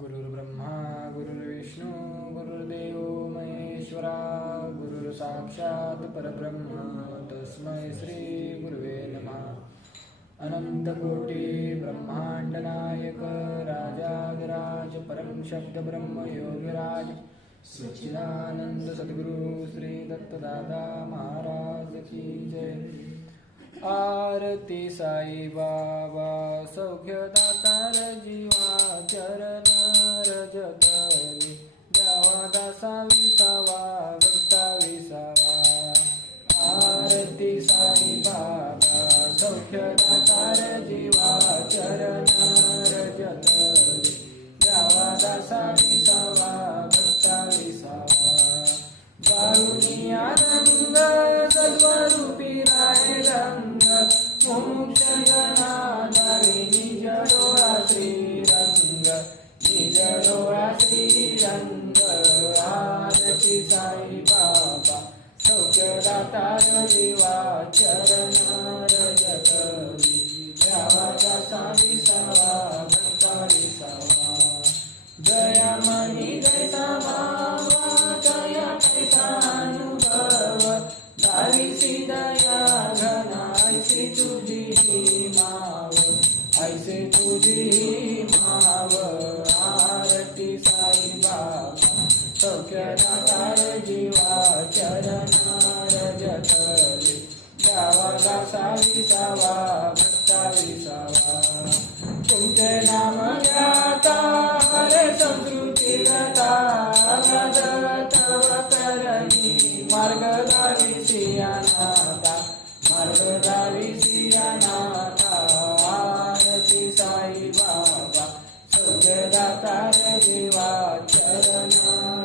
गुरुर्ब्रह्मा गुरुर्विष्णू गुरुर्देव महेश्वरा गुरुर्साक्षात् परब्रह्म तस्मै श्री गुरुवे नमः। अनंतकोटी ब्रह्मांड नायक राजाधिराज परम शब्द ब्रह्म योगीराज सच्चिदानंद सद्गुरु श्री दत्तदादा महाराज की जय। आरती साई बाबा सौख्यदातार जीवा चरण रजतली द्यावा दासा विसावा भक्ता विसावा। आरती साई बाबा सौख्यदातार जीवा चरण रजतली द्यावा दासा विसावा भक्ता विसावा। गारुणी आनंद सद्वरूपी राय रंग मोक्ष जनाधारी निज डोळा श्रीरंग निज डोळा श्रीरंग। आरती साई बाबा सौख्यदातार जीवा चरण रजतली द्यावा दासा विसावा भक्ता विसावा। जया मनी जैसा भावा जया कैसा अनुभव दाविसी दया घना ऐसे तुझी माव ऐसे तुझी माव। आरती साई बाबा सौख्यदातार जीवा चरण रजतली द्यावा दासा विसावा भक्ता विसावा। तुमचे नाम घ्याता हरे संस्कृती गता तव करणी मार्गदारी सियानाता मार्गदारी सियानाता। आरती साई बाबा सौख्यदातार जीवा चरण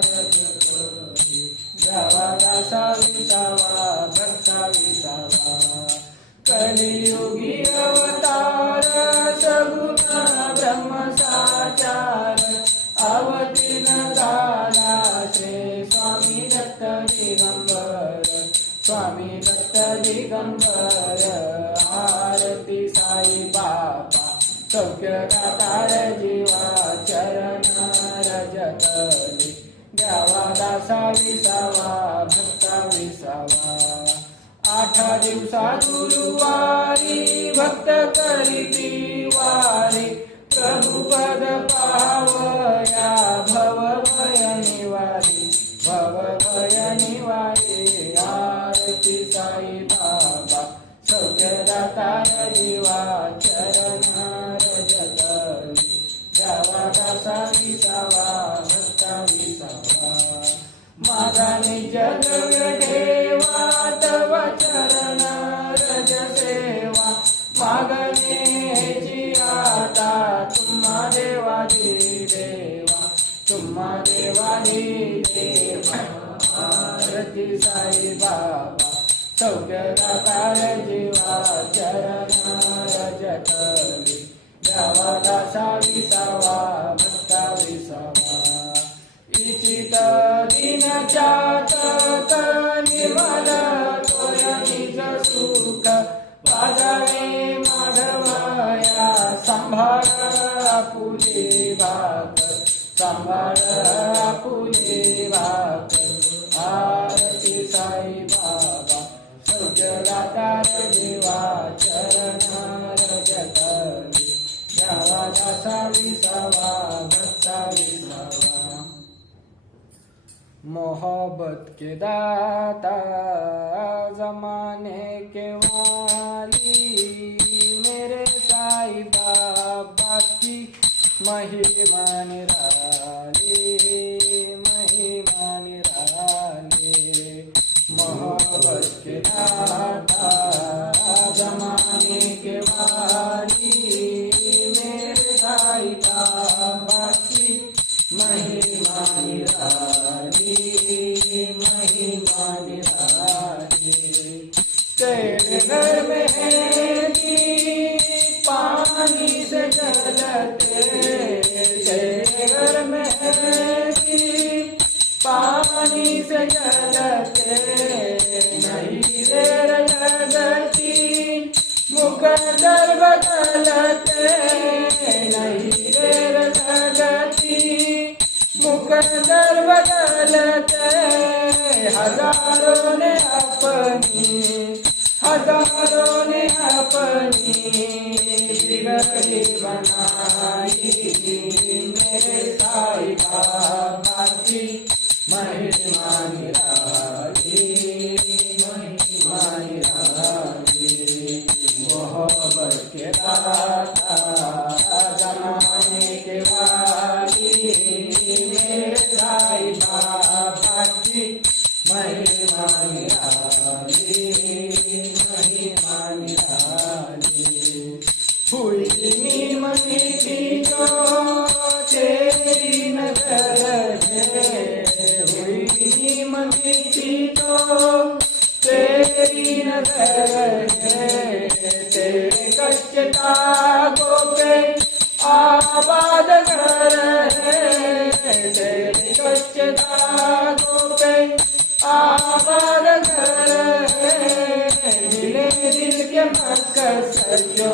रजतली द्यावा दासा विसावा भक्ता विसावा। कलियुगी अवतार सगुण ब्रह्म साचार अवतीर्ण झाला श्री स्वामी दत्त दिगंबर स्वामी दत्त दिगंबर। आरती साई बाबा सौख्यदातार जीवा चरण रजतली द्यावा दासा विसावा भक्ता विसावा। 8 दिवसा गुरुवारी भक्त करीती वारी प्रभुपद पावया भव भय निवारी भव भय निवारी। आरती साई बाबा सौख्यदातार जीवा चरण रजतली द्यावा दासा विसावा भक्ता विसावा। माझा निज ठेवा तव चरण रज सेवा मागणे आता तुम्हा देवादी देवा तुम्हा देवादी देवा। आरती साई बाबा सौख्यदातार जीवा चरण रजतली द्यावा दासा विसावा भक्ता विसावा। इचित दीनजातक निर्मल तोय निज सुख पाजावे माधवया सांभाळ आपुले भाग सांभाळ आपुले भाग। आरती साई बाबा सौख्यदातार जीवा चरण रजतली द्यावा दासा विसावा भक्ता विसावा। मोहब्बत के दाता जमाने के वाली मेरे साई बाबा की महिमा निराली महिमा निराली। मोहब्बत के दाता जमाने के वाली मेरे साई बाबा की महिमा निराली महिमा निराली। तेरे घर में है पानी से जलते तेरे घर में है पानी से जलते नहीं देर लगती मुकद्दर बदलते नहीं देर लगती हजारों ने अपनी बिगड़ी बनाई, मेरे साईं बाबा की महिमा निराली, महिमा निराली। मोहब्बत के दाता जमाने के वाली, मेरे साईं बाबा की महिमा निराली, महिमा निराली। हुई नीमती की जो तेरी नजर है, हुई नीमती की जो तेरी नजर है, तेरे कच्चे तागों पे आबाद घर है, तेरे कच्चे तागों पे आबाद घर है। मिले दिल के मकसद जो,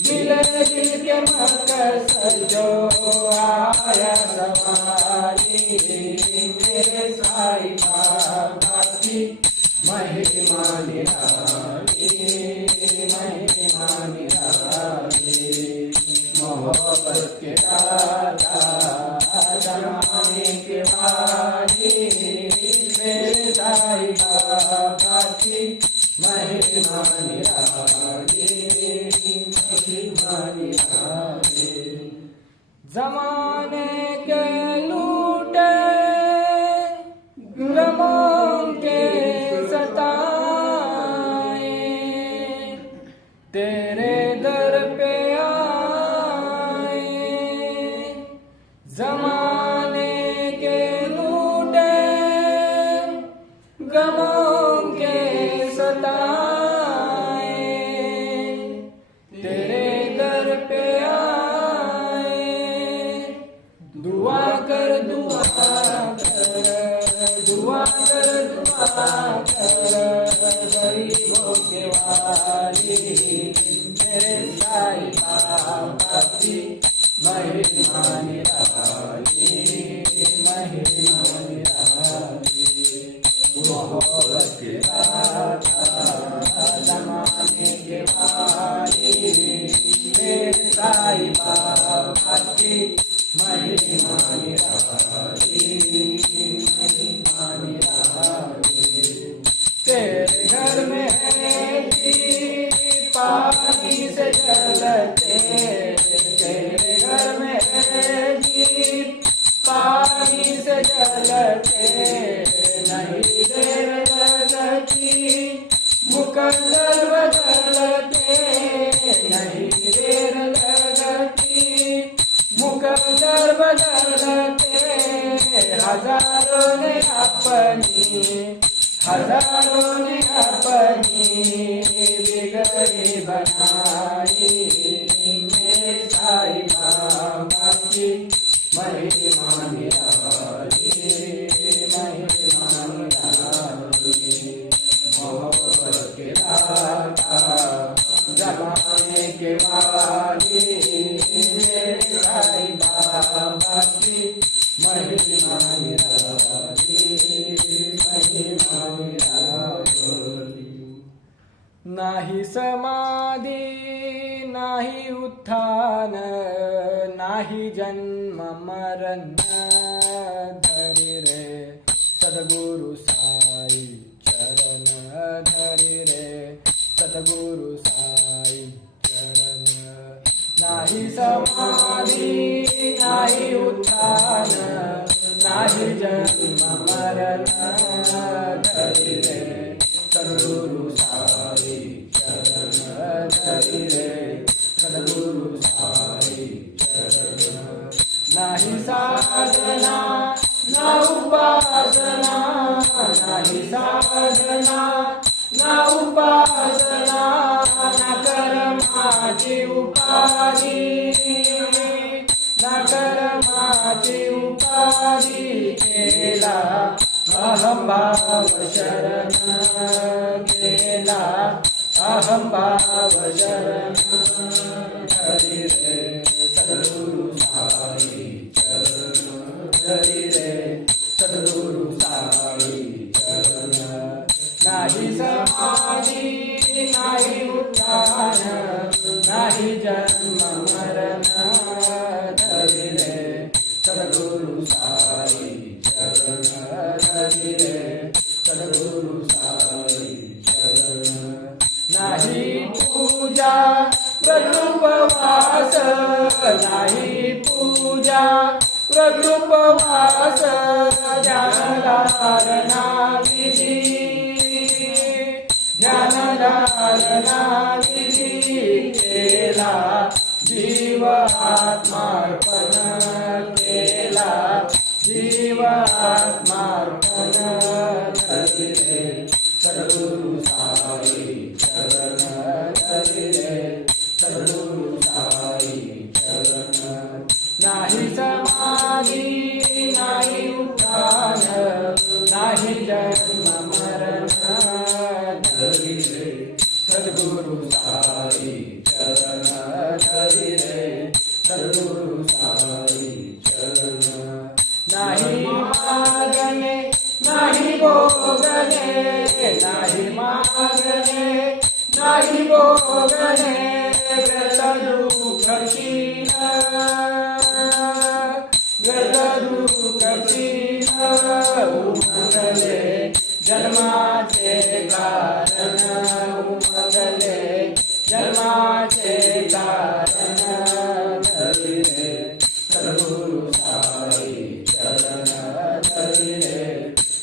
मिले दिल के मकसद जो, आया सवारी, मेरे साईं बाबा की महिमा निराली, महिमा निराली। मोहब्बत के दाता जमाने के वाली, मेरे साईं बाबा की महिमा निराली, महिमा निराली। जमाने के लूटे गमों के सताए, तेरे दर पे आए। जमाने के लूटे गमों के सताए, तेरे दर पे आए। दुआ कर, दुआ कर, दुआ कर, दुआ कर, गरीबों के वाली, मेरे साईं बाबा की महिमा निराली, महिमा निराली। मोहब्बत के दाता जमाने के वाली, मेरे साईं बाबा की महिमा निराली, महिमा निराली। तेरे घर में है जी पानी से जलते, तेरे घर में है जी पानी से जलते, नहीं देर लगती मुकद्दर बदलते, नहीं देर लगती मुकद्दर बदलते। हजारों ने अपनी, हजारों ने अपनी बिगड़ी बनाई, मेरे साईं बाबा की महिमा निराली, महिमा निराली। मोहब्बत के दाता जमाने के वाली, मेरे साईं बाबा की महिमा निराली, महिमा निराली। नाही समाधी नाही उत्थान, नाही जन्म मरण धरी रे, सद्गुरु साई चरण धरी रे, सद्गुरु साई चरण। नाही समाधी नाही उत्थान, नाही जन्म मरण धरी रे, सद्गुरु साई चरण धरी रे, सद्गुरु साई चरण। नाही साधना ना उपासना, नाही साधना ना उपासना, ना कर्माची उपाधी, ना कर्माची उपाधी केला, अहम भाव शरण गेला, अहम भाव शरण धरी रे, सद्गुरु साई चरण धरी रे, सद्गुरु साई चरण। नाही समाधी ना प्रकृपवास ध्यानधारणा विधी ध्यानधारणा विधी केला जीव आत्मार्पण केला जीव आत्मार्पण करिले सद्गुरु साई चरण करिले सद्गुरु साई चरण नाही समाधी नाही उद्धार नाही जन्म मरण धरिले सद्गुरु साई चरण धरिले सद्गुरु साई चरण नाही मागणे नाही भोगणे नाही मागणे नाही भोगणे व्यर्थ दुःख क्षीण उमगले जन्माचे कारण उमगले जन्माचे कारण धरिले सद्गुरु साई चरण धरिले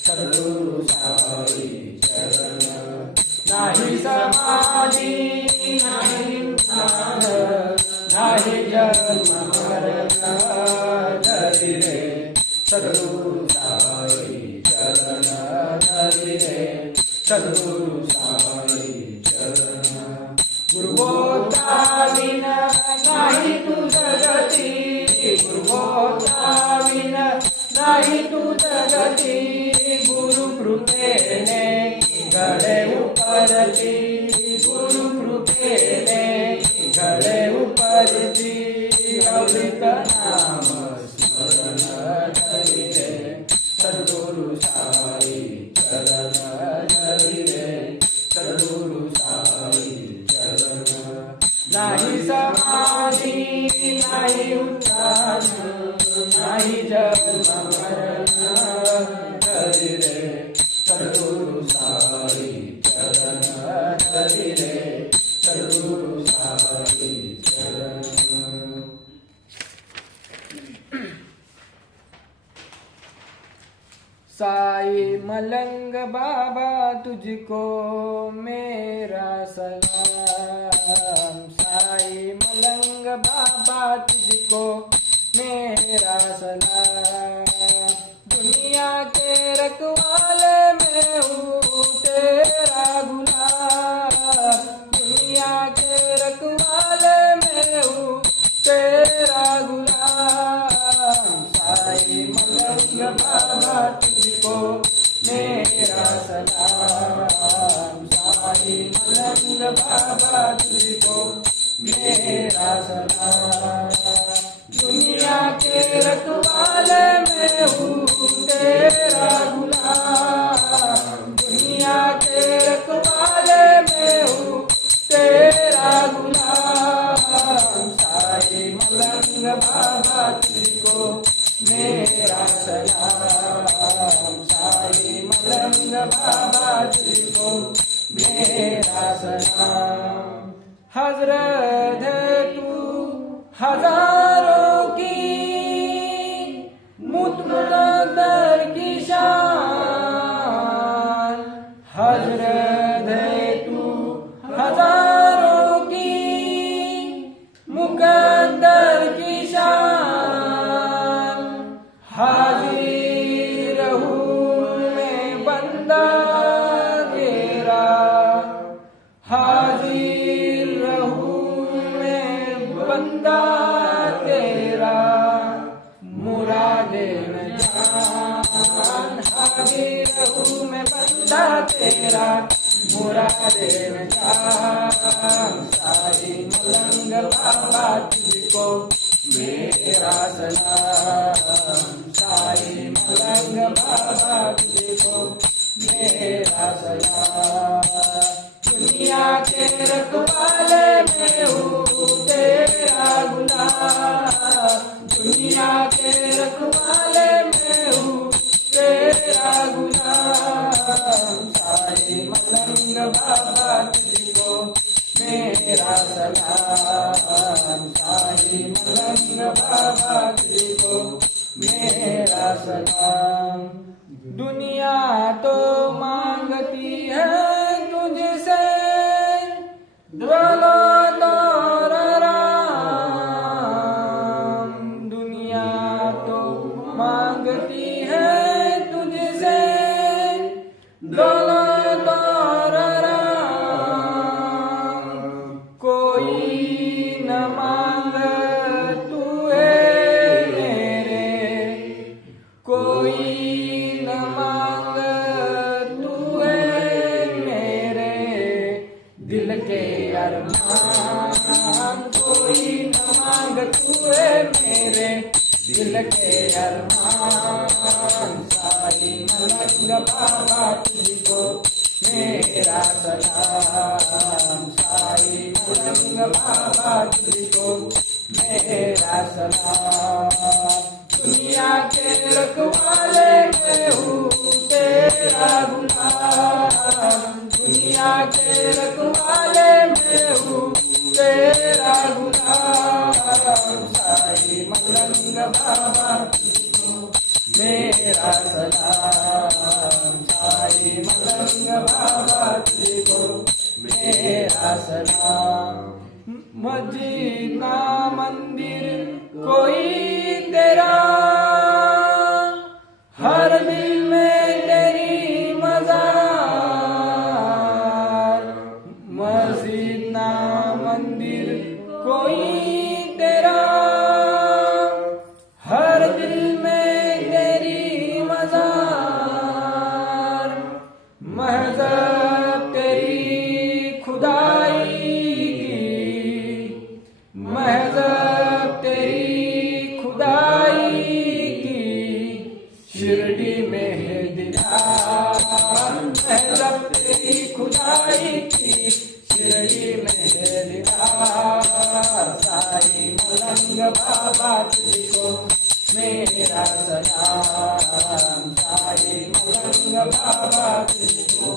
सद्गुरु साई चरण नाही समाधी नाही उद्धार नाही जन्म मरण धरिले सद्गुरु साई चरण धरिले सद्गुरु साई चरण गुरुबोधा विना नाही तुझ गती गुरुबोधा विना नाही तुझ गती गुरु कृपेने घडे उपरती गुरु कृपेने घडे उपरती अमृत नाम स्मरण धरिले सद्गुरु साई चरण धरिले सद्गुरु साई चरण नाही समाधी नाही उद्धार नाही जन्म मरण धरिले सद्गुरु साई चरण धरिले सद्गुरु साई चरण साई मलंग बाबा तुझको मेरा सलाम साई मलंग बाबा तुझको मेरा सलाम दुनिया के रखवाले मैं हूँ तेरा गुलाम दुनिया के रखवाले मैं हूँ तेरा गुलाम साई मलंग बाबा तुझको मेरा सलाम साई मलंग बाबा तुझको मेरा सलाम दुनिया के रखवाले मैं हूँ तेरा गुलाम दुनिया के रखवाले मैं हूँ तेरा गुलाम साई मलंग बाबा तुझको मेरा सलाम साई मलंग बाबा तुझको मेरा सलाम हजरत है तू हजारों की मुतमद्दर की शान हजरत है तू हजारों की मुकद्दर की शान हाजिर हूँ मैं बंदा तेरा हाजिर रहूँ मैं बंदा तेरा मुरादे में जान हाजिर रहूँ मैं बंदा तेरा मुरादे में जान साई मलंग बाबा तुझको मेरा सलाम साई मलंग बाबा तुझको मेरा सलाम दुनिया के रखवाले मैं हूँ तेरा गुलाम दुनिया के रखवाले मैं हूँ तेरा गुलाम साई मलंग बाबा तुझको मेरा सलाम साई मलंग बाबा तुझको सलाम। दुनिया तो मांगती है तुझसे दौलत और राम। दुनिया तो मांगती है तुझसे दौलत और राम। कोई न मांग तू है मेरे, कोई न मांग तू है मेरे दिल के अरमान। कोई न मांग तू है मेरे दिल के अरमान। साई मलंग बाबा तुझको मेरा सलाम। साई मलंग बाबा तुझको मेरा सलाम। दुनिया के रखवाले मैं हूँ तेरा गुलाम। दुनिया के रखवाले मैं हूँ तेरा गुलाम। साई मलंग बाबा तुझको मेरा सलाम। साई मलंग बाबा तुझको मेरा सलाम। मदीना मंदिर कोई तेरा, हर दिल में तेरी मज़ार। मदीना मंदिर कोई तेरा, हर दिल में तेरी मज़ार। महज़ब तेरी खुदाई की, महज़ब तेरी खुदाई की शिरडी में है दीदार। महज़ब तेरी खुदाई की शिरडी में है दीदार। साई मलंग बाबा तुझको मेरा सलाम। साई मलंग बाबा तुझको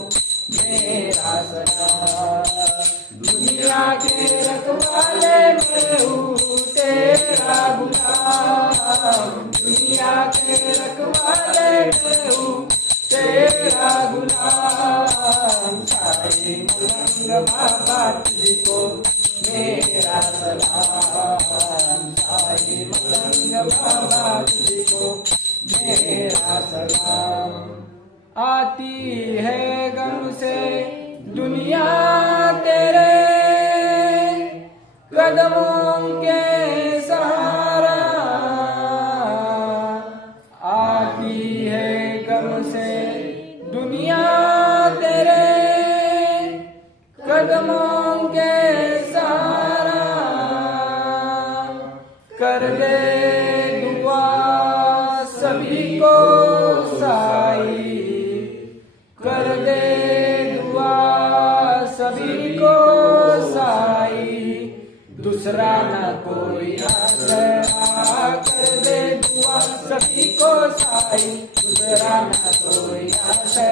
मेरा सलाम। दुनिया के रखवाले मैं हूँ तेरा गुलाम। दुनिया के रखवाले मैं हूँ तेरा गुलाम। साई मलंग बाबा तुझको मेरा सलाम। साई मलंग बाबा तुझको मेरा सलाम। आती है गम से दुनिया तेरे कदमों के सहारा। आती है गम से दुनिया तेरे कदमों के सहारा। कर ले दुआ सभी को साई, कर दे दुआ सभी को साई। दूसरा न कोई आसरा, कर दे दुआ सभी को साई। दूसरा न कोई आसरा।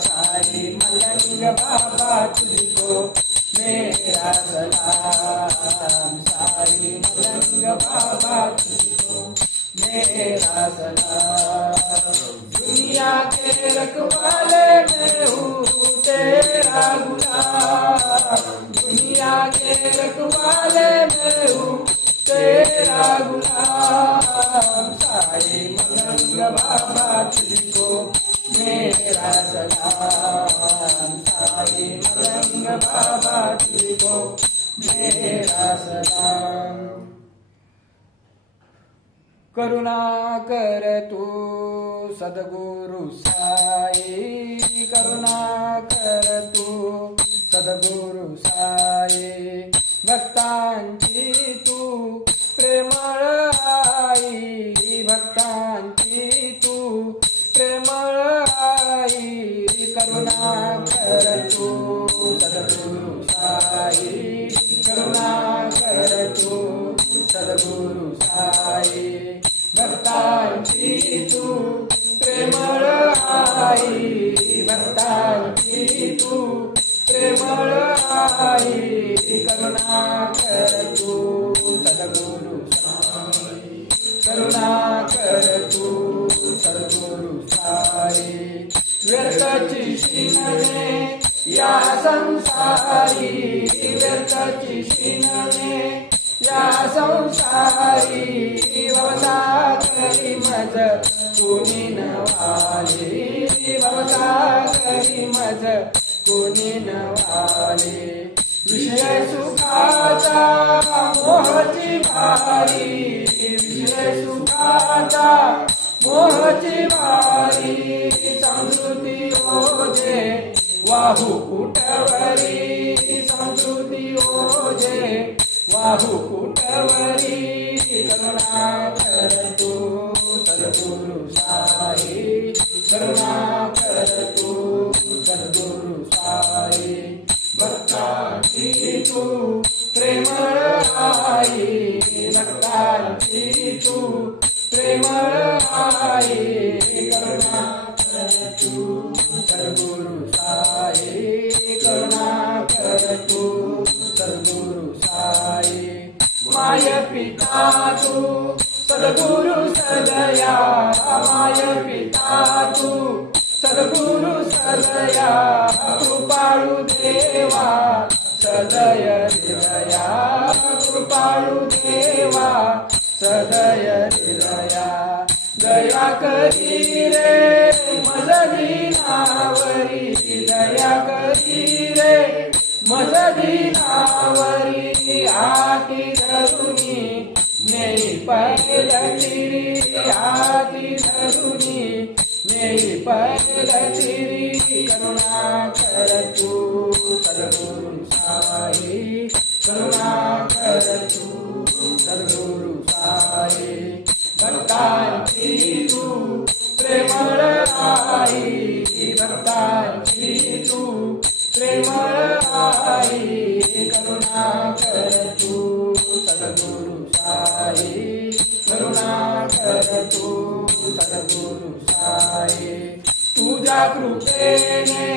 साई मलंग बाबा तुझको मेरा सलाम। साई मलंग बाबा तुझको मेरा सलाम। दुनिया के रखवाले मैं हूँ तेरा गुलाम। दुनिया के रखवाले मैं हूँ तेरा गुलाम। साई मलंग बाबा तुझको मेरा सलाम। साई मलंग बाबा तुझको मेरा सलाम। करुणा कर तू सद्गुरु साई। करुणा कर तू सद्गुरु साई। भक्तांची तू प्रेमळ आई। भक्तांची तू प्रेमळ आई। करुणा कर तू सद्गुरु साई। करुणा कर तू सद्गुरु साई। भक्तांची तू प्रेमळ आई। भक्तांची तू प्रेमळ आई। करुणा कर तू सद्गुरु साई। करुणा कर तू शिणणे या संसारी व्यर्थाची शिणणे या संसारी भवसा करी मज कोणी न वाले भवसा करी मज कोणी न वाले विषय सुखाचा मोहची भारी विषय सुखाचा मोहची भारी संस्कृती ओझे वाहू कुटवरी संस्कृती ओझे वाहू कुटवरी करुणा करतो सद्गुरु साई करुणा करतो सद्गुरु साई भक्तांची तू प्रेमळ आई भक्तांची तू प्रेमळ आई करुणा करतो सद्गुरु साई करुणा करतो सद्गुरु साई माय पिता तू सद्गुरु सदया माय पिता तू सद्गुरु सदया कृपाळू देवा सदय हृदया कृपाळू देवा सदय हृदया दया करी रे मज दीनावरी दया करी रे मज दीनावरी हाती धरुनी नेई पैलचिरी हाती धरुनी नेई पैलचिरी करुणा करतु सद्गुरु साई करुणा करतु सद्गुरु साई भक्तांची तू प्रेमळ आई भक्तांची तू प्रेमळ आई करुणा करतु सद्गुरु साई करुणा करतु सद्गुरु साई तुझ्या कृपेने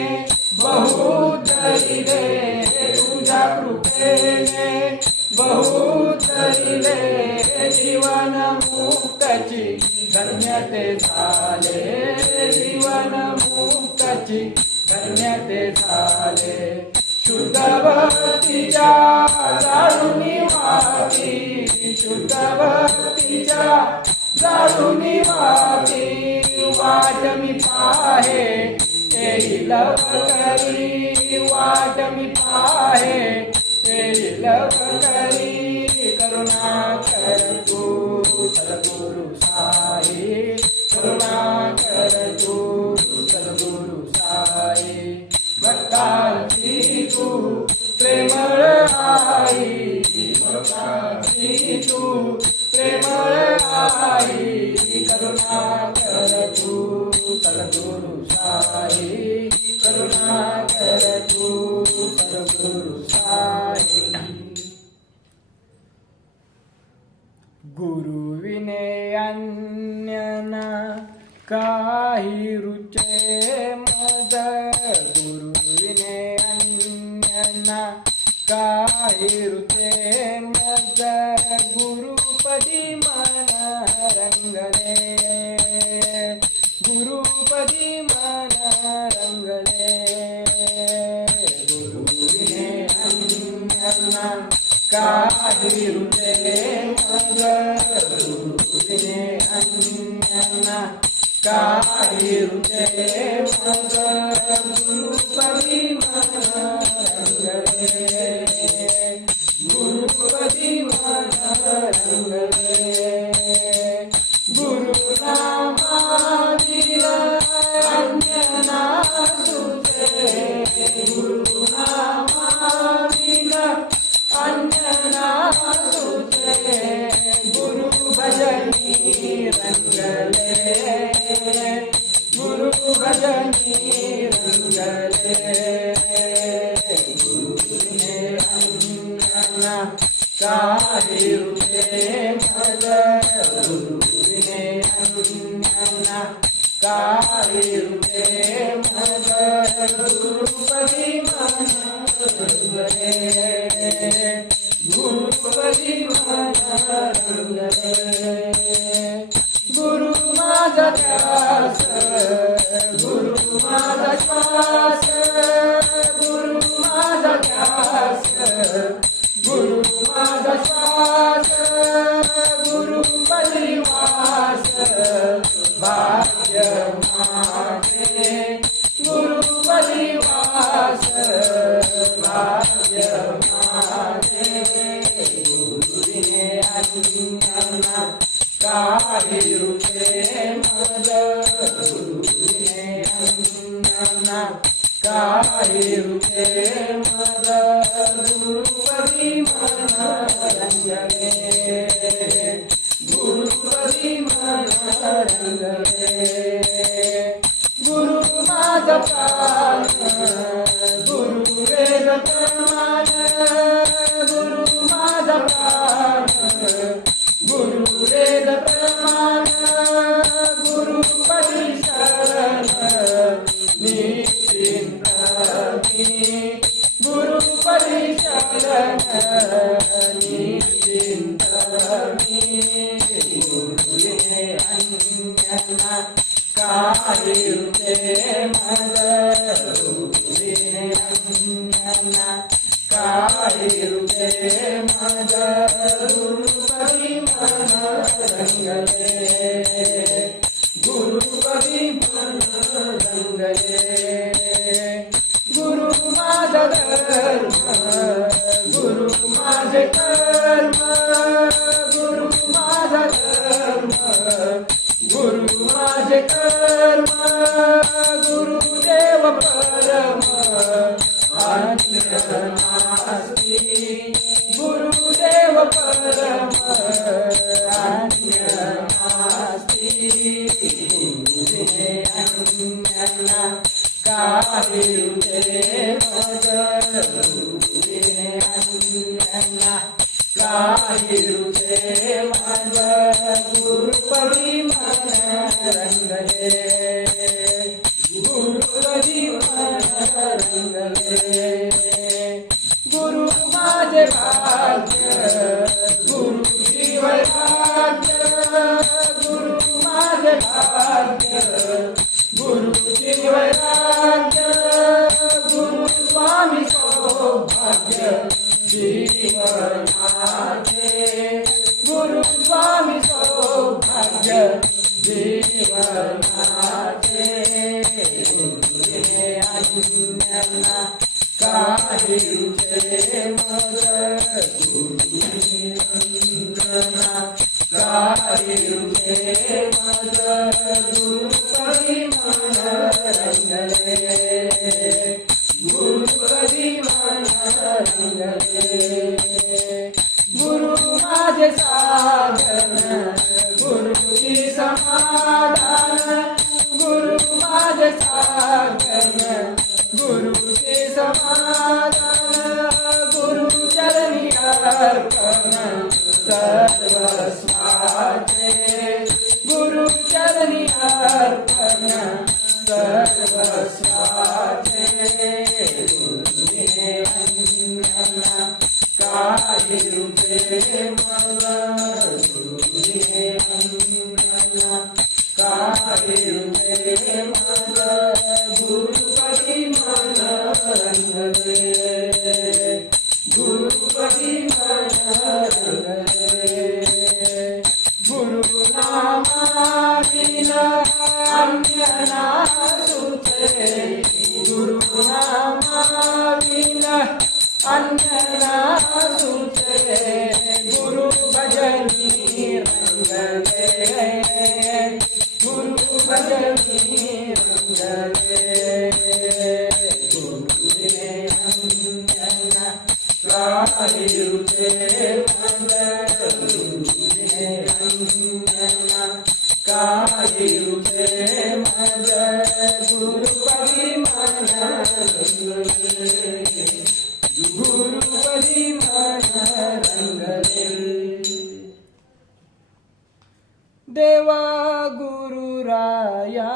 बहुत धरिले तुझ्या कृपेने बहुत धरिले जीवन मुक्तची धन्यते झाले जीवन मुक्तची धन्यते झाले शुद्ध भक्तीच्या जाळुनी वाती शुद्ध भक्तीच्या जाळुनी वाती वाट मी पाहे येईल करी वाट मी पाहे येईल करी करुणा करतु सद्गुरु साई करुणा करतु सद्गुरु साई भक्तांची तू प्रेमळ आई भक्तांची तू प्रेमळ आई करुणा करतु सद्गुरु साई करुणा करतु सद्गुरु साई गुरुविने अन्य न काही रुचे मद गुरुविने अन्य न काही रुचे मद गुरुपदी मन रंगले गुरुपदी मन रंगले गुरुविने अन्य न काही रुचे मद गुरुविने अन्य न काही रुचे मद गुरुपदी मन रंगले गुरुपदी मन रंगले गुरुनामादिल अन्य ना तुझे गुरुनामादिल अन्य ना तुझे गुरु भजनी रंगले गुरु भजनी रंगले गुरुने अन्य काही रुचे मद गुरुने अन्य काही रुचे मद गुरुपदी मन रंगले गुरुपदी मन रंगले गुरु माझा ध्यास गुरु माझा श्वास काही रूपे मज गुरुविने अंजना काही रूपे मज गुरुपदी मन रंगले गुरुपदी मन रंगले गुरु माझा प्राण गुरु वेद प्रमाण गुरु माझा प्राण गुरु वेद प्रमाण गुरुपदी शरण निश्चिंत गुरुपदी शरण निश्चिंत गुरुविने अंजना काही रूपे मज गुरुविने अंजना काही रूपे मज गुरुपदी मन रंगले गुरुपदी मन रंगले गुरु माझा धर्म गुरु माझे कर्म गुरु माझा धर्म गुरु माझे कर्म गुरुदेव परम अन्य नास्ति गुरुदेव परम अन्य नास्ति गुरुविने अंजना काही रूपे मज गुरुविने अंजना काही रूपे मज गुरुपदी मन रंगले गुरुपदी मन रंगले गुरु माझे भाग्य गुरुची वैराग्य गुरु माझे भाग्य गुरुची वैराग्य गुरु स्वामी सौभाग्य जीवनाचे गुरु स्वामी सौभाग्य जीवनाचे गुरुविने अंजना काही रूपे मज गुरुविने अंजना काही रूपे मज गुरुपदी मन रंगले गुरुपदी मन रंगले गुरु माझे साधन गुरुची समाधान गुरु माझे साधन गुरुची समाधान गुरु चरणी अर्पण सर्वस्वाचे गुरु चरणी अर्पण सर्वस्वाचे गुरुविने अंजना काही रूपे मज गुरुविने अंजना काही रूपे मज गुरुपदी मन रंगले गुरुपदी मन रंगले गुरु नामाविना अन्य नासुते गुरु नामाविना अन्य नासुते गुरु भजनी रंगले गुरु भजनी रंगले गुरुविने अंजना काही रूपे मज गुरुविने अंजना काही रूपे मज गुरुपदी मन रंगले गुरुपदी मन रंगले देवा गुरुराया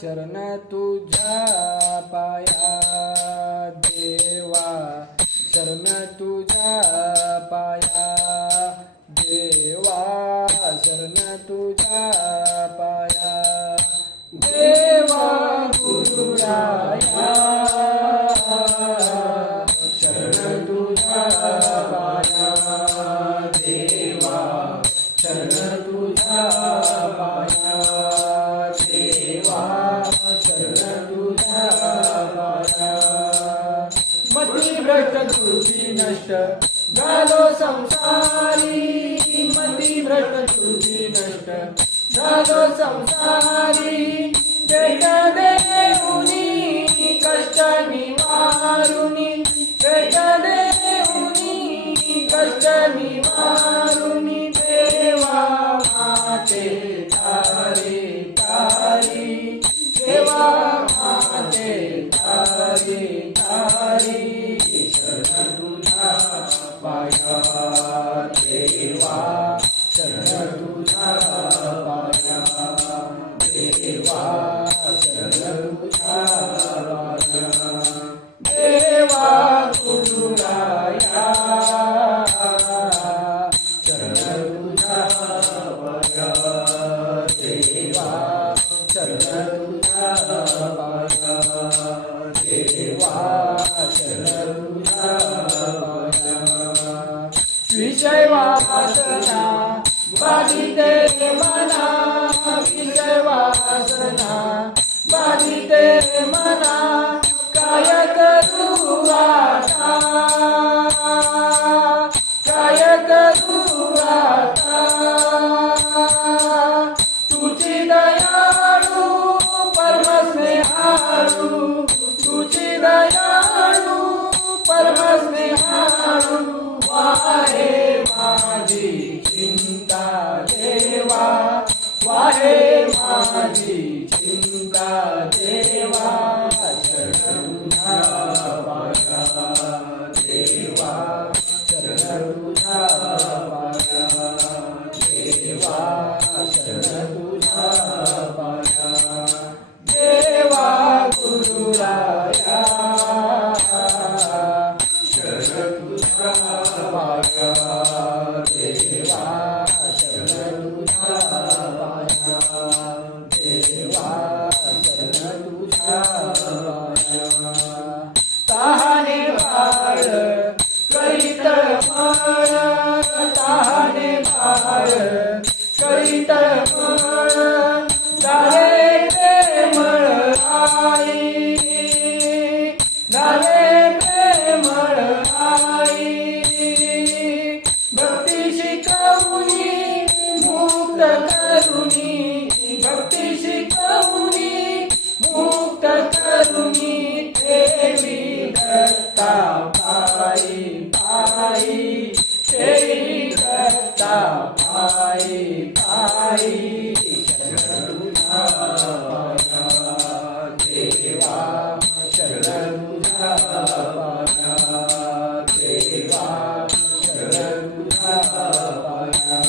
शरण तुझ्या पाया देवा शरण तुझ्या पाया देवा शरण तुझ्या पाया देवा गुरुराया शरण तुझ्या पाया देवा शरण तुझ्या पाया देवा शरण तुझ्या पाया मती भ्रष्ट तुझी नष्ट झालो संसारी झालो संसारी भेट देऊनी कष्ट निवारुनी भेट देऊनी कष्ट निवारुनी देवा माते तारी तारी देवा माते तारी तारी शरण तुझ्या पाया देवा शरण तुझ्या पाया देवा शरण तुझ्या पाया देवा गुरुराया शरण तुझ्या पाया देवा शरण तुझ्या पाया देवा शरण तुझ्या पाया विषय वासना बाधिते मना विषय वासना बाधिते मना काय करू आता काय करू आता तुझी दयाळू परमस्नेहाळू तुझी दयाळू परमस्नेहाळू वाहे माझी चिंता देवा वाहे माझी चिंता देवा शरण तुझ्या पाया देवा शरण तुझ्या पाया देवा शरण तुझ्या पाया देवा गुरुराया शरण तुझ्या पाया देवा शरण तुझ्या पाया देवा शरण तुझ्या पाया तहाने बाळ करीत मळ तहाने बाळ करीत मळ झाले प्रेमळ आई झाले प्रेमळ आई भक्ती शिकवुनी मुक्त करुणी भक्ती शिकवुनी मुक्त करुणी देवी दत्ता पायी पायी देवी दत्ता पायी पायी शरण तुझ्या पाया देवा शरण तुझ्या पाया देवा शरण तुझ्या पाया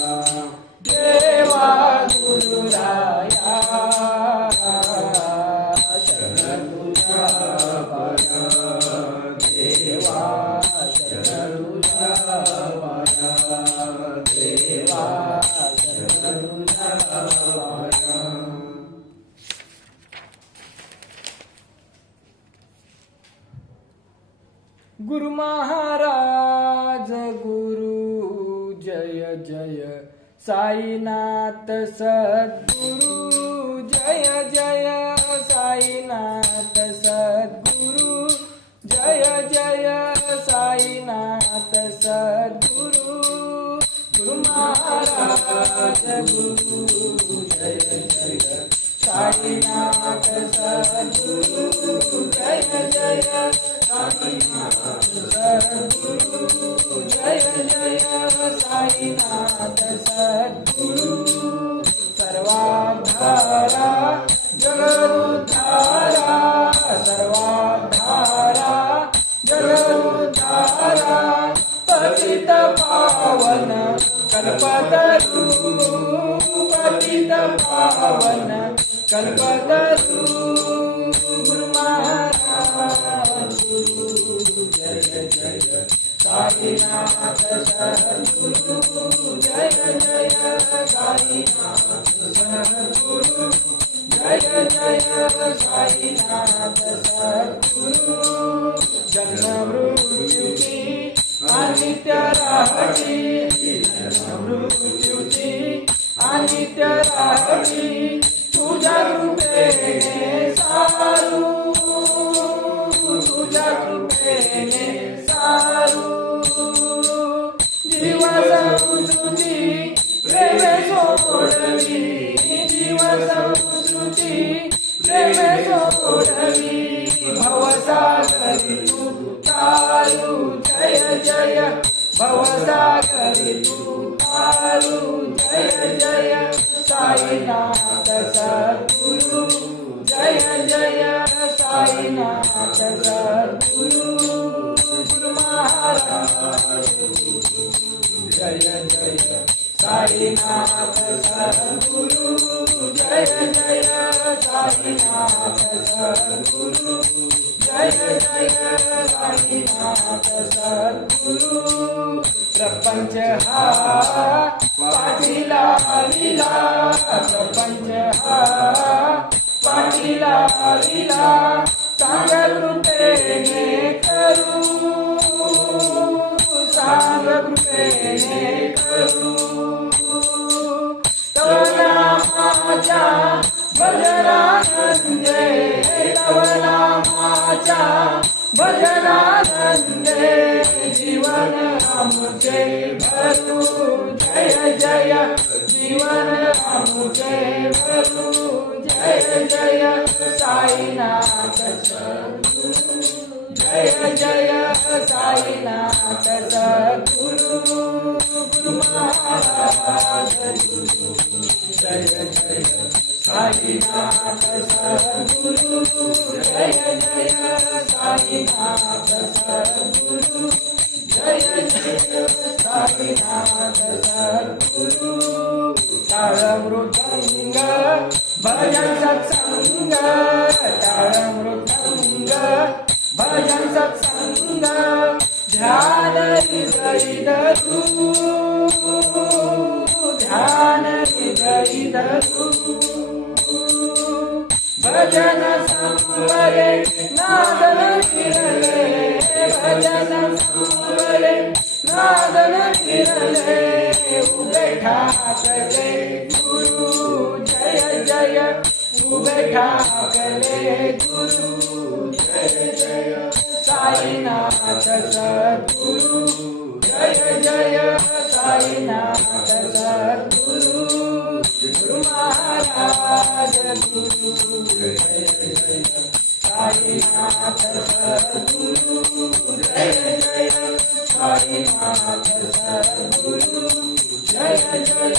देवा गुरुराया शरण तुझ्या पाया देवा शरण तुझ्या पाया देवा शरण तुझ्या पाया गुरु महाराज गुरु जय जय साईनाथ सद्गुरु जय जय साईनाथ सद्गुरु जय जय साईनाथ सद्गुरु गुरु महाराज गुरु जय जय साईनाथ सद्गुरु जय जय साईनाथ सद्गुरु जय जय साईनाथ सद्गुरु सर्वाधारा जगदुद्धारा सर्वाधारा जगदुद्धारा पतित पावन कल्पतरु पतित पावन कल्पतरु गुरु महाराज गुरु जय जय साईनाथ सद्गुरु जय जय साईनाथ सद्गुरु जय जय साईनाथ सद्गुरु जन्म मृत्यूची अनित्य राहती जन्म मृत्यूची अनित्य राहती तुझ्या कृपेने सारू तुझ्या कृपेने सारू जीव समजुती प्रेमे सोडवी जीव संस्कृती प्रेमे सोडवी भवसागरी तू तारू जय जय भवसागरी तू तारू जय जय साईनाथ सद्गुरु जय जय साईनाथ सद्गुरु गुरु महाराज जय जय साईनाथ सद्गुरु जय जय साईनाथ सद्गुरु जय जय साईनाथ सद्गुरु प्रपंच हा पाटीला लीला प्रपंच हा पाटीला लीला सांग कृपेने करू सांग कृपेने करू तव नामाच्या भजनानंदे तव नामाच्या भजनानंदे जीवन आमुचे भरू जय जय जीवन आमुचे भरू जय जय साईनाथ सद्गुरु जय जय साईनाथ सद्गुरु गुरु महाराज जय जय साईनाथ सद्गुरु जय जय साईनाथ सद्गुरु जय जय साईनाथ सद्गुरु टाळ मृदंग भजन सत्संग टाळ मृदंग भजन सत्संग ध्यान हृदय धरू ध्यान हृदय धरू भजन संवरे नादन फिरले भजन संवरे नादन फिरले उभे ठाकले गुरु जय जय उभे ठाकले गुरु जय जय साईनाथ सद्गुरु जय जय साईनाथ सद्गुरु गुरु महाराज गुरु जय जय साईनाथ सद्गुरु जय जय साईनाथ सद्गुरु जय जय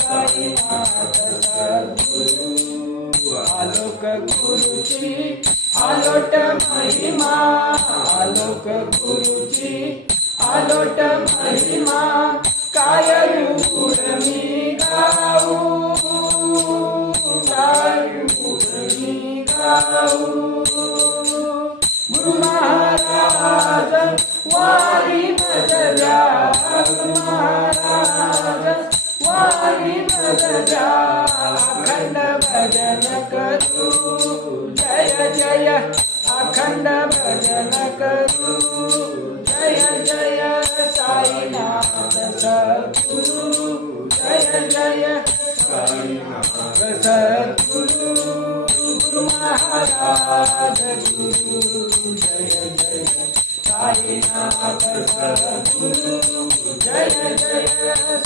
साईनाथ सद्गुरु आलोक गुरुची आलोट महिमा आलोक गुरुची आलोट महिमा काय रूढ मी गाऊ काय रूढ मी गाऊ गुरु महाराज वारी मजल्या गुरु महाराज वारी मजल्या अखंड भजन करू जय जय अखंड भजन करू जय जय साईनाथ सद्गुरु जय जय साईनाथ सद्गुरु गुरु महाराज गुरु जय जय साईनाथ सद्गुरु जय जय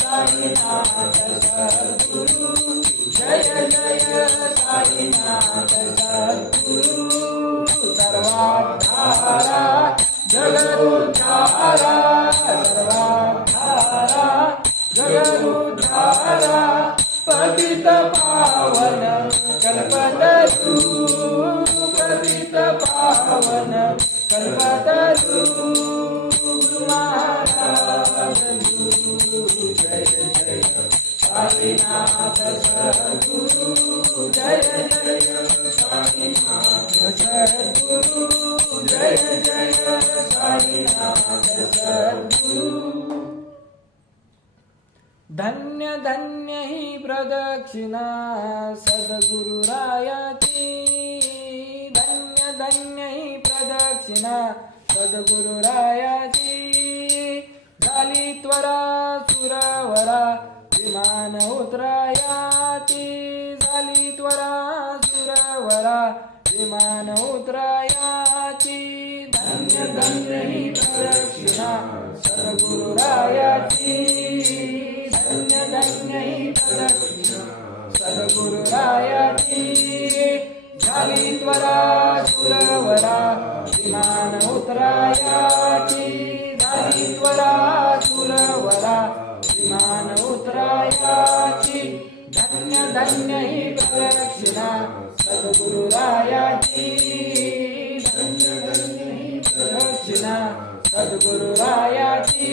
साईनाथ सद्गुरु जय जय साईनाथ सद्गुरु सर्वाधारा जगदुद्धारा सर्वाधारा जगदुद्धारा पतित पावन कल्पतरु पतित पावन कल्पतरु महाराज गुरु जय जय साईनाथ सद्गुरु जय जय साईनाथ सद्गुरु जय जय साईनाथ सद्गुरु धन्य धन्य ही प्रदक्षिणा सद्गुरुरायाची धन्य धन्य ही प्रदक्षिणा सद्गुरुरायाची झाली त्वरा सुरवरा विमान उतरायाची झाली त्वरा सुरवरा विमान उतरायाची धन्य धन्य ही प्रदक्षिणा सद्गुरुरायाची धन्य धन्य त्वरा सुरवरा विमान उतरायाची झाली त्वरा सुरवरा विमान उतरायाची धन्य धन्य ही प्रदक्षिणा सद्गुरुरायाची धन्य धन्य ही प्रदक्षिणा सद्गुरुरायाची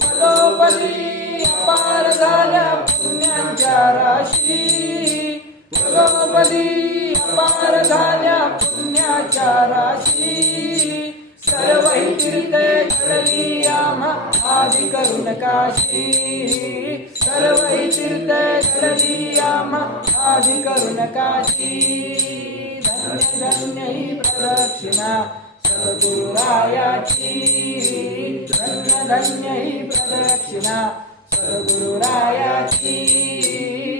पदोपदी अपार झाल्या पुण्यांच्या राशी पदोपदी अपार झाल्या पुण्याच्या राशी सर्वही तीर्थे घडली आम्हा आदि करुण काशी सर्वही तीर्थे घडली आम्हा आदि करुण काशी धन्य धन्य ही प्रदक्षिणा सद्गुरुरायाची धन्य धन्य ही प्रदक्षिणा सद्गुरुरायाची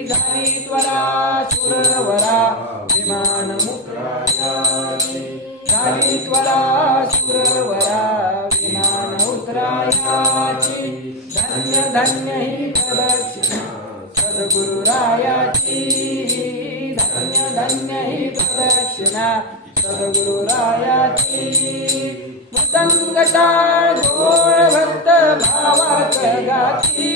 झाली त्वरा सुरवरा विमान उतरायाची झाली त्वरा सुरवरा विमान उतरायाची धन्य धन्य ही प्रदक्षिणा सद्गुरुरायाची धन्य धन्य ही प्रदक्षिणा सद्गुरुरायाची मुदंगटाळ घोळ भक्त भावात गाती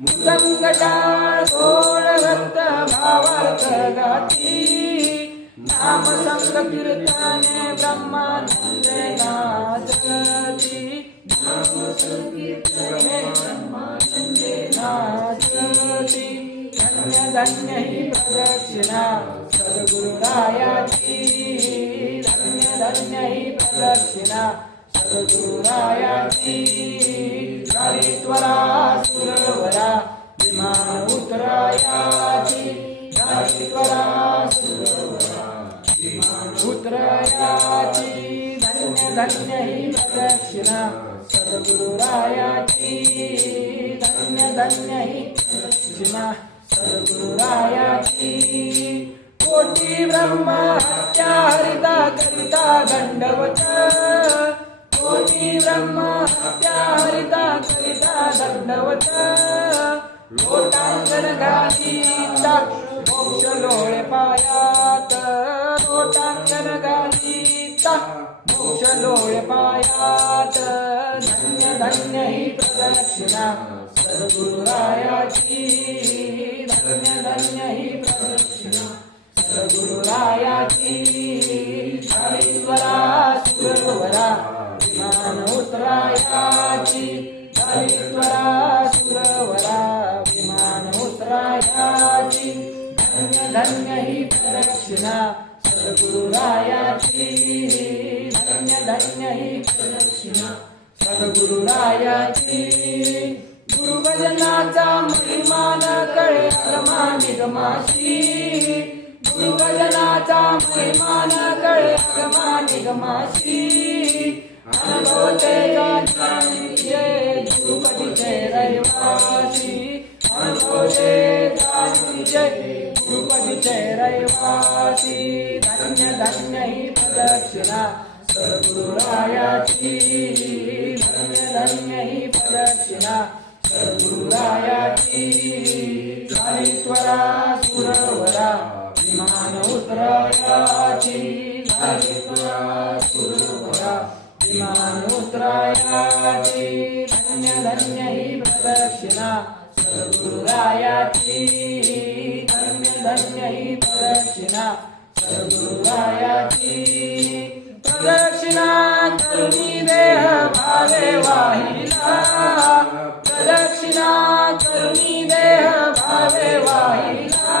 मुदंगटाळ घोळ भक्त भावात गाती नाम संग कीर्तने ब्रह्मानंदे नाचती नाम संग कीर्तने ब्रह्मानंदे नाचती धन्य धन्य ही प्रदक्षिणा सद्गुरुरायाची धन्य धन्य ही प्रदक्षिणा सद्गुरुरायाची झाली त्वरा सुरवरा विमान उतरायाची झाली त्वरा सुरवरा विमान उतरायाची धन्य धन्य ही प्रदक्षिणा सद्गुरुरायाची धन्य धन्य ही प्रदक्षिणा सद्गुरुरायाची कोटी ब्रह्म हत्या हरिता करिता दंडवत कोटी ब्रह्म हत्या हरिता करिता दंडवत लोटांगण घालीता मोक्ष लोळे पायात लोटांगण घालीता मोक्ष लोळे पायात धन्य धन्य ही प्रदक्षिणा सद्गुरुरायाची धन्य धन्य ही प्रदक्षिणा सद्गुरुरायाची झाली त्वरा सुरवरा विमान उतरायाची झाली त्वरा सुरवरा विमान उतरायाची धन्य धन्य ही प्रदक्षिणा सद्गुरुरायाची धन्य धन्य ही प्रदक्षिणा सद्गुरुरायाची गुरुभजनाचा महिमान कळे अगमा निगमाशी गुरुभजनाचा महिमान कळे अगमा निगमाशी अनुभवते जाणीचे गुरुपतीचे रहिवासी अनुभवते जाणीचे गुरुपतीचे रहिवासी धन्य धन्य ही प्रदक्षिणा सद्गुरुरायाची धन्य धन्य ही प्रदक्षिणा सद्गुरुरायाची झाली त्वरा सुरवरा विमान उतरायाची झाली त्वरा सुरवरा विमान उतरायाची धन्य धन्य ही प्रदक्षिणा सद्गुरुरायाची धन्य धन्य ही प्रदक्षिणा सद्गुरुरायाची प्रदक्षिणा करुणी देह भावे वाहिला प्रदक्षिणा करुणी देह भावे वाहिला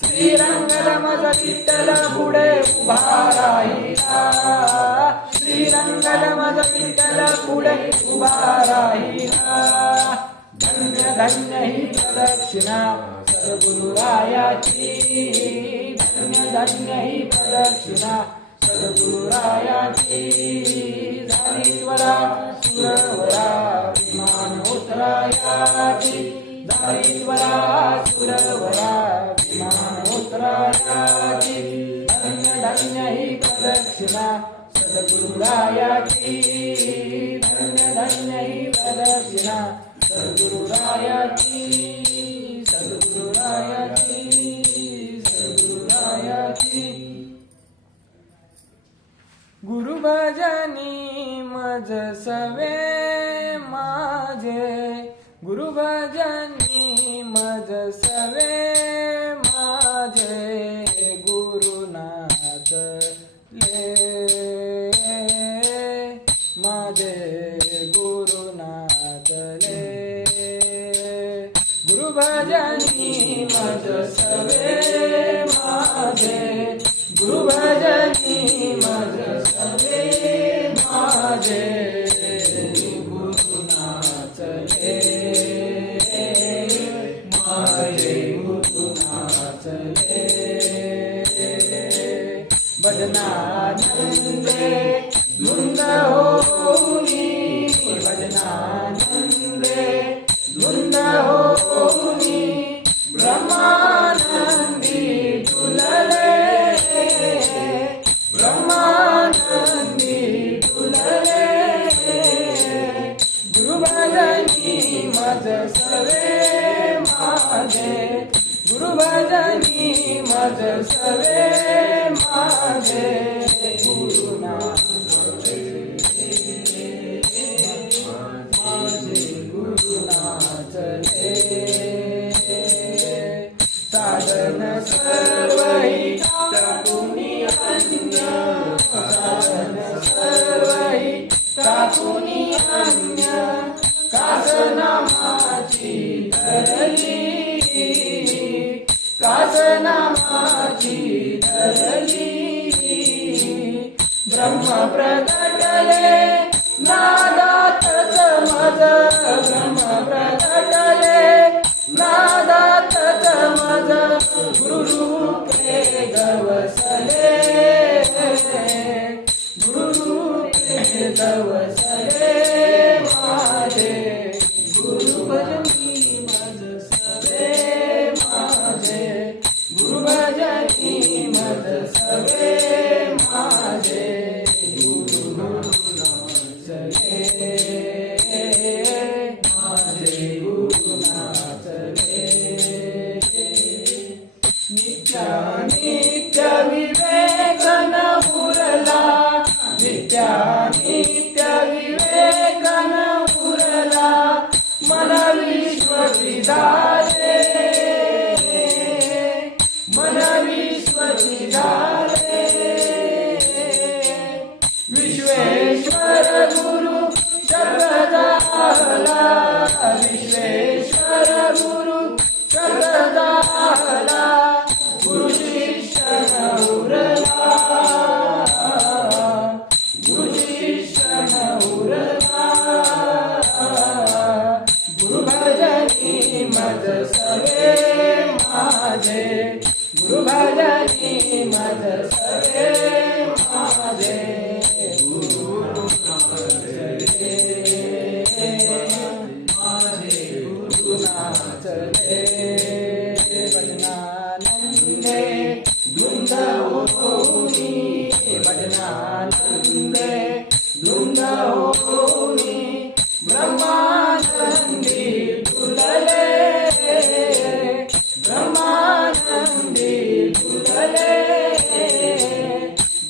श्रीरंगरमज विठ्ठल पुढे उभा राहिला श्रीरंगरमज विठ्ठल पुढे उभा राहिला धन्य धन्य ही प्रदक्षिणा सद्गुरुरायाची धन्य धन्य ही प्रदक्षिणा सद्गुरुरायाची झाली त्वरा सुरवरा विमान उतरायाची झाली त्वरा सुरवरा विमान उतरायाची धन्य धन्य ही प्रदक्षिणा सद्गुरुरायाची धन्य धन्य ही प्रदक्षिणा सद्गुरुरायाची सद्गुरुरायाची सद्गुरुरायाची गुरुभजनी मज सवे माझे, गुरुभजनी मज सवे माझे, गुरुनाथ ले माझे गुरुनाथ ले, गुरुभजनी मज सवे माझे, गुरुभजनी मज सवे माझे, गुरुनाथ ले माझे गुरुनाथ ले, भजनानंदे धुंद होऊनी, भजनानंदे धुंद होऊनी, ब्रह्मानंदी डुलले, ब्रह्मानंदी डुलले, गुरुभजनी मज सवे माझे, गुरुभजनी मज सवे माझे, गुरुनाथ माझे गुरुनाथ ले, साधन सर्वहि टाकुनी अन्य, साधन सर्वहि टाकुनी अन्य, कासनामाची धरली, कासनामाची धरली, ब्रह्म प्रगटले नादातच मज, ब्रह्म प्रगटले नादातच मज, गुरुरूपे गवसले, गुरुरूपे गवसले माझे, गुरुभजनी मज सवे माझे, गुरुभजनी मज सवे माझे, गुरुनाथ ले माझे गुरुनाथ ले, नित्य विवेक न उरला, नित्य विवेक न उरला, मन विश्वविदारे, मन विश्वविदारे, विश्वेश्वर गुरु शब्दाला, विश्वेश्वर गुरु शब्दाला, गुरु शिष्य न उरला, गुरु शिष्य न उरला, गुरुभजनी मज सवे माझे, गुरुभजनी मज सवे माझे, गुरुनाथ ले माझे गुरुनाथ ले, भजनानंदे धुंद होऊनी, भजनानंदे धुंद होऊनी, ब्रह्मानंदी डुलले, ब्रह्मानंदी डुलले,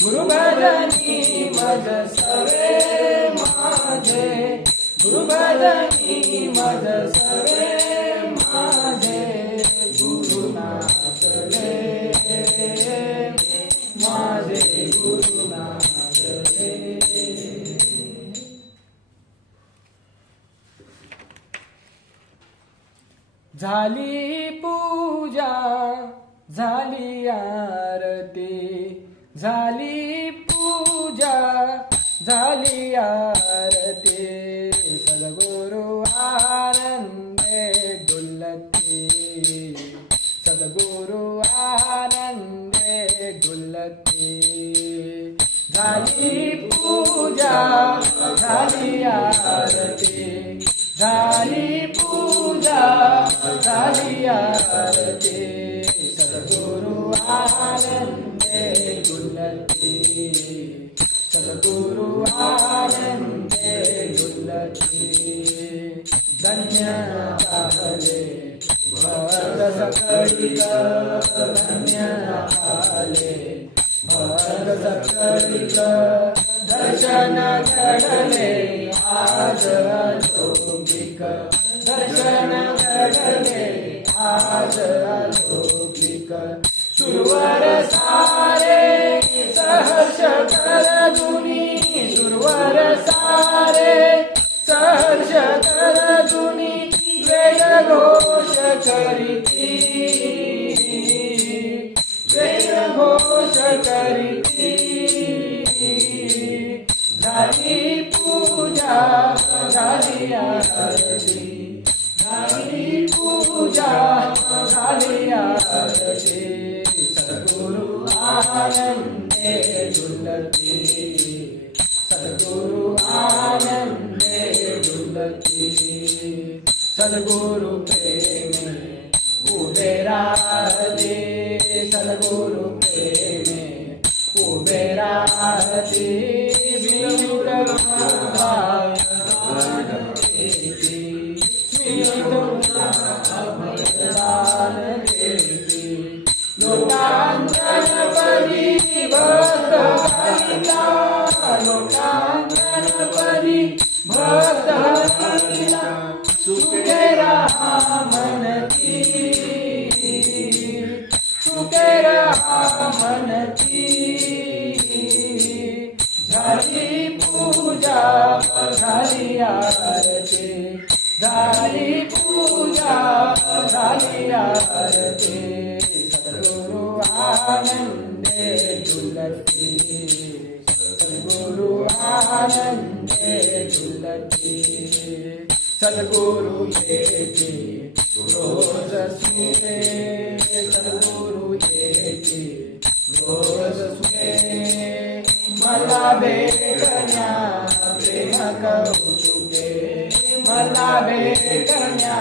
गुरुभजनी मज सवे माझे, गुरुभजनी मज सवे माझे, गुरुनाथ ले माझे गुरुनाथ ले. झाली पूजा झाली आरती, झाली पूजा झाली आरती, सद्गुरु आनंदे डुलती, सद्गुरु आनंदे डुलती, झाली पूजा झाली आरती, झाली पूजा झाली आरती, सद्गुरु आनंदे डुलती, सद्गुरु आनंदे डुलती, धन्य झाले भक्त सकळिक, धन्य झाले भक्त सकळिक, दर्शन घडले आज अलौकिक दर्शन घडले आज अलौकिक सुरवर सारे सहर्ष करजुनी सुरवर सारे सहर्ष करजुनी वेद घोष करीती वेद घोष करीती झाली पूजा झाली आरती झाली पूजा झाली आरती सद्गुरु आनंदे डुलती सद्गुरु आनंदे डुलती सद्गुरु प्रेमे उभे राहते सद्गुरु प्रेमे उभे राहते लोकांगणपदी भक्त हरिला लोकांगणपदी भक्त हरिला सुखे रहा मनती सुखे रहा मनती झाली पूजा झाली आरती झाली पूजा झाली आरती सद्गुरु आनंदे डुलती सद्गुरु आनंदे डुलती सद्गुरु येते रोज सुखे सद्गुरु येते रोज सुखे मला भेटण्या प्रेम कौतुके मला भेटण्या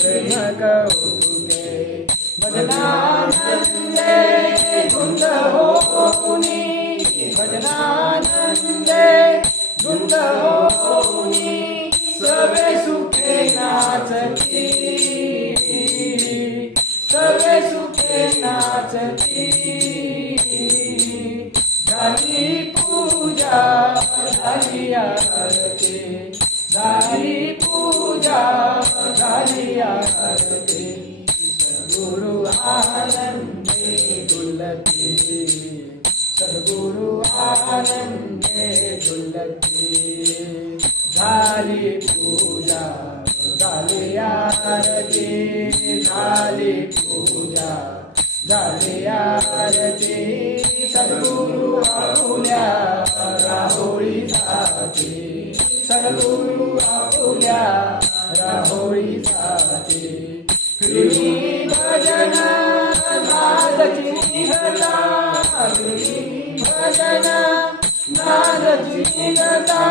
प्रेम कौतुके भजनानंदे धुंद होऊनी भजनानंदे धुंद होऊनी सर्वे सुखे नाचती सर्वे सुखे नाचती झाली पूजा झाली आरती झाली पूजा झाली आरती सद्गुरु आनंदे डुलती सद्गुरु आनंदे डुलती झाली पूजा झाली आरती झाली पूजा झाली आरती सद्गुरु आपुल्या राहोळी जाते सद्गुरु आपुल्या राहोळी जाते फिरवी भजन नादची निघता फिरवी भजन नादची निघता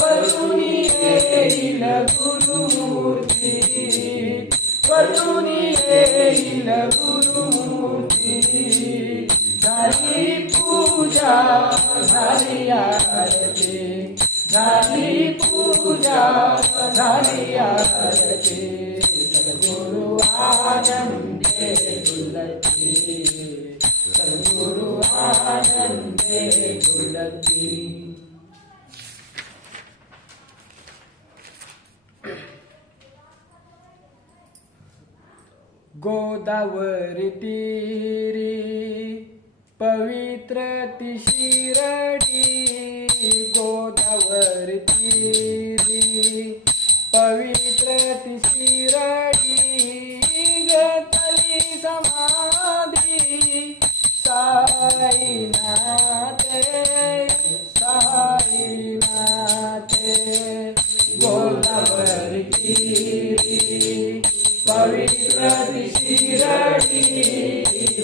परुणी येईल गुरुमूर्ती परुणी येईल गुरुमूर्ती झाली पूजा झाली आरती झाली पूजा झाली आरती सद्गुरु आनंदे डुलती सद्गुरु आनंदे डुलती गोदावरी तीरी पवित्र ती शिरडी गोदावरी तीरी पवित्र ती शिरडी घेतली समाधी साईनाथे साईनाथे गोदावरी तीरी पवित्र ती शिरडी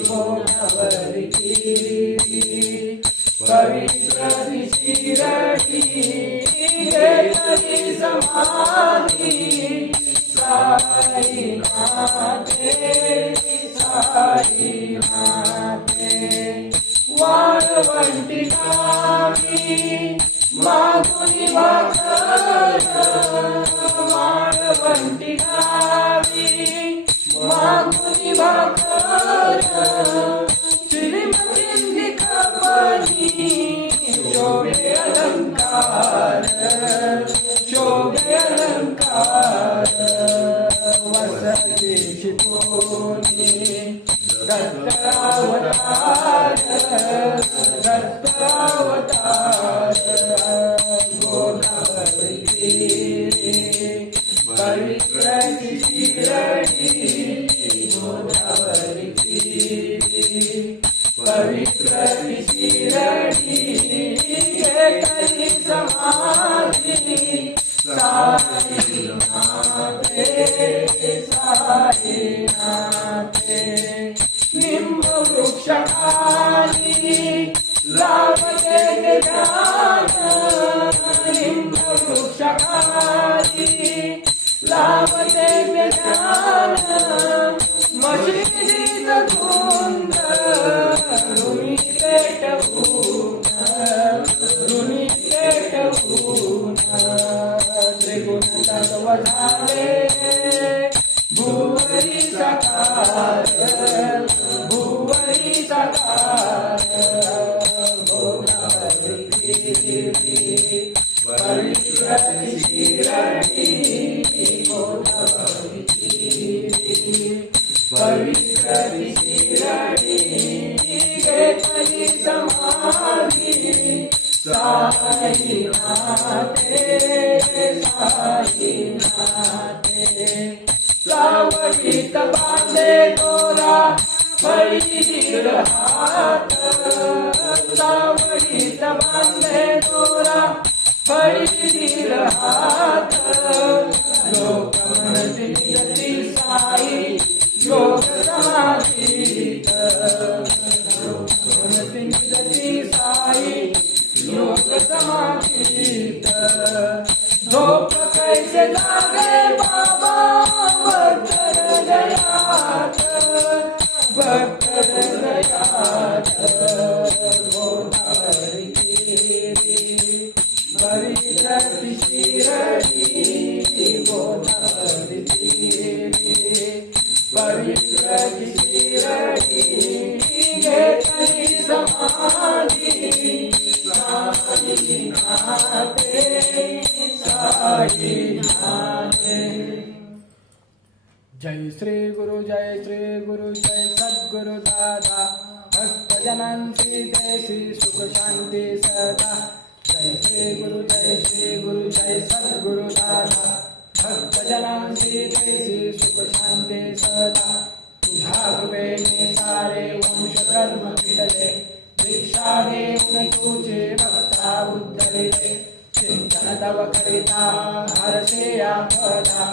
गोदावरी तीरी पवित्र ती शिरडी घेतली समाधी साईनाथे साईनाथे वाळवंटी गावी मागुनी भाकर वाळवंटी गावी मागुनी भाकर श्रीमतींनी खपली शोभे दत्तावतार दत्तावतार गोदावरी पवित्र शिरडी गोदावरी पवित्र शिरडी एकली समाधी साईनाथे साईनाथे निंब वृक्षाखाली लावले ध्यान निंब वृक्षाखाली लावले ध्यान मशिदीत धुंद ऋणी पेटवून त्रिगुण तत्व झाले भुवरी साकार भुवरी साकार पवित्र शिरडी पवित्र शिरडी घेतली समाधी साईनाथे साईनाथे सावळीत बांधे दोरा फळीतील हात सावळीत बांधे दोरा फळीतील हात लोक म्हणती साई योग समाधीत लोक म्हणती साई योग समाधीत झोप कैसे लागे बाबा भक्त हृदयात भक्त हृदयात गोदावरी पवित्र शिरडी गोदावरी पवित्र शिरडी घेतली समाधी साईनाथे साईनाथे जय श्री गुरु जय सद्गुरु दादा भक्तजनांची देशी सुख शांती सदा जय श्री गुरु जय सद्गुरु दादा भक्तजनांची देशी सुख शांती सदा तुझ्या कृपेने सारे वंश कर्म फिरले दीक्षा घेऊन तुझे भक्ता उद्धरिले चिंतन तव करिता हरसे आपदा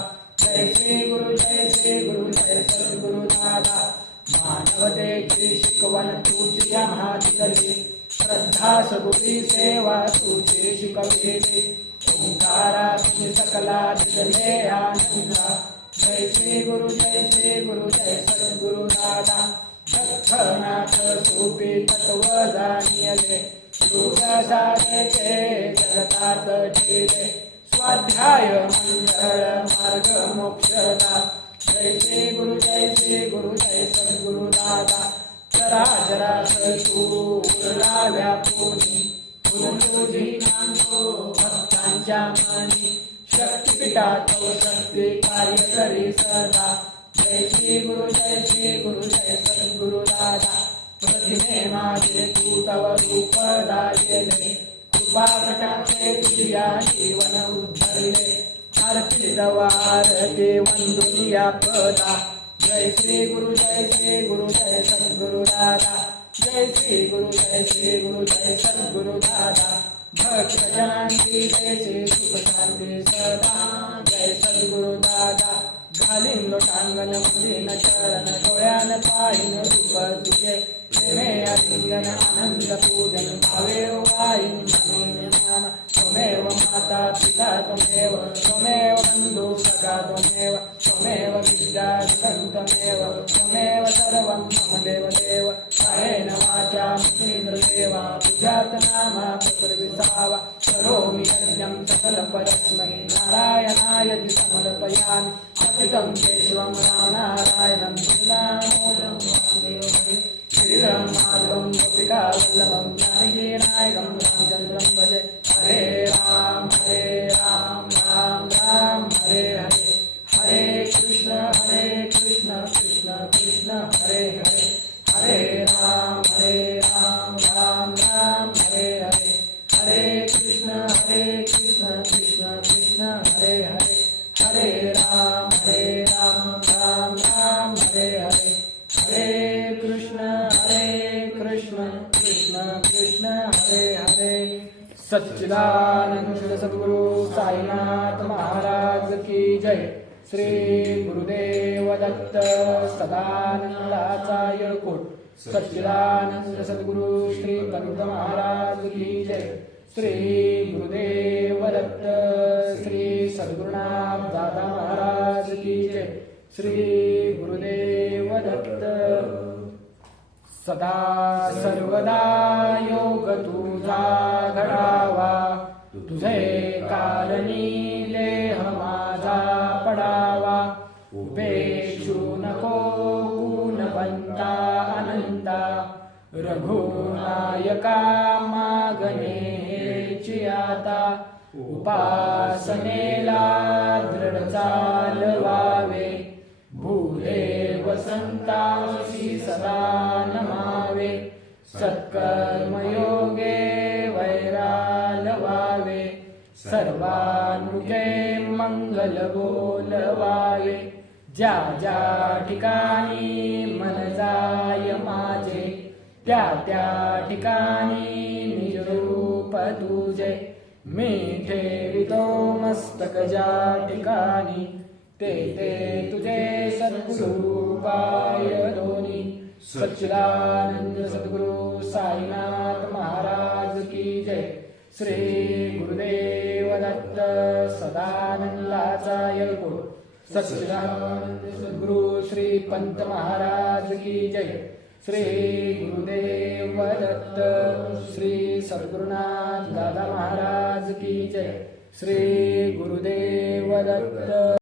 जय श्री गुरु जय सद्गुरु दादा मानवतेची शिकवण तुझी हाती धरली श्रद्धा सबुरी सेवा तुझी शिकवली ओंकारा तुझी सकला दिले आनंदा जय श्री गुरु जय सद्गुरु दादा दक्षनाथ सोपी तत्व जाणियले योग साधके जगतात ठेले स्वाध्याय मंडळ मार्ग मोक्षदा जय श्री गुरु जय सद्गुरु दादा चराचरात तू उरला व्यापूनी तुझी नांदो भक्तांच्या मनी शक्तिपीठात शक्ती कार्य करी सदा जय श्री गुरु जय सद्गुरु दादा प्रतिमे माझे तू तव रूप दायले कृपा कटाक्षे तुझिया जीवन उद्धरले आरती दवारते वंदुनिया पदा जय श्री गुरु जय सद्गुरु दादा जय श्री गुरु जय सद्गुरु दादा भक्तजनांची देशे सुख शांती सदा जय सद्गुरु दादा घालीन लोटांगण मुलीन चरण डोळ्यान पाहिन रूप तुझे प्रेमे अलिंगन आनंद पूजन भावे वाईन नाम त्वमेव माता पिता त्वमेव बंधु सखा त्वमेव विद्या त्वमेव सर्वं मम देवदेव कायेन वाचा मुनीन्द्रदेवा पूजात नामा प्रकृतिसावा करोमि यज्ञं सकलपरस्मै नारायणाय समर्पयामि अतितं केशवं रामनारायणं कृष्णामोदं वासुदेवं श्रीराममाधवं गोपिकावल्लभं जानकीनायकं रामचन्द्रं भजे हरे राम राम राम हरे हरे हरे कृष्ण कृष्ण कृष्ण हरे हरे सच्चिदानंद सद्गुरु साईनाथ महाराज की जय। श्री गुरुदेव दत्त सदानंदाचा येळकोट। सच्चिदानंद सद्गुरु श्री पंत महाराज की जय। श्री गुरुदेव दत्त श्री सद्गुरुनाथ दादा महाराज की जय। श्री गुरुदेव दत्त। सदा सर्वदा योग तुझा घडावा, तुझे कारणी लेह माझा पडावा। उपेक्षू नको गुणवंता अनंता, रघुनायका मागणे हेची आता। उपासनेला दृढ चालवावे, भूदेव संतांशी सदा नमावे। सत्कर्मयोगे वैरालवावे, सर्वानुजे मंगल बोलवावे। ज्या ज्या ठिकाणी मन जाय माझे, त्या त्या ठिकाणी निज रूप तुझे। मी ठेवितो मस्तक ज्या ठिकाणी, ते ते तुझे सद्गुरु पाय दोनी। सच्चिदानंद सद्गुरु साईनाथ महाराज की जय। श्री गुरुदेव दत्त सदानंदाचा येळकोट। सच्चिदानंद सद्गुरु श्री पंत महाराज की जय। श्री गुरुदेव दत्त श्री सद्गुरुनाथ दादा महाराज की जय। श्री गुरुदेव दत्त।